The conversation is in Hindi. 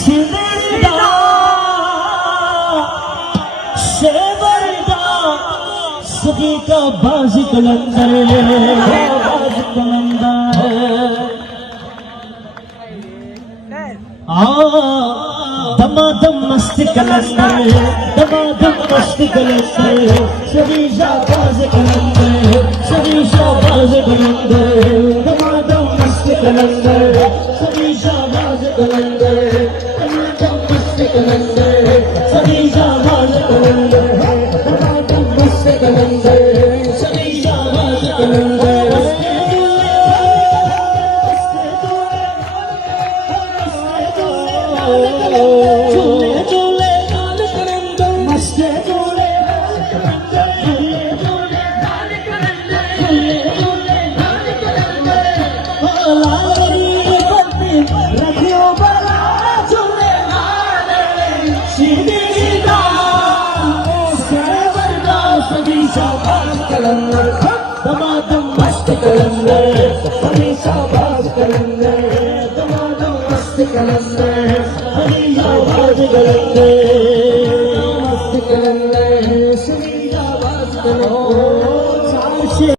सिमरदा शेवरदा सभी का बाज कलंदर बाज कलंदर दमादम मस्त कलंदर दमादम मस्त कलंदर सभी शाबाज कलंदर सभी शाबाज कलंदर दमादम मस्त कलंदर सभी शाबाज कलंदर दमादम मस्त कलंदर सभी शाबाज कलंदर दमादम मस्त कलंदर सभी शाबाज कलंदर झूले झूले लाल कलंदर मस्त झूले लाल कलंदर झूले झूले लाल कलंदर झूले झूले लाल कलंदर लाल नीले पत्ते रखियो बला झूले लाल सीधा सरवरदा सभी शाबाज कलंदर दमादम मस्त कलंदर सभी शाबाज कलंदर दमादम मस्त कलंदर सभी शाबाज कलंदर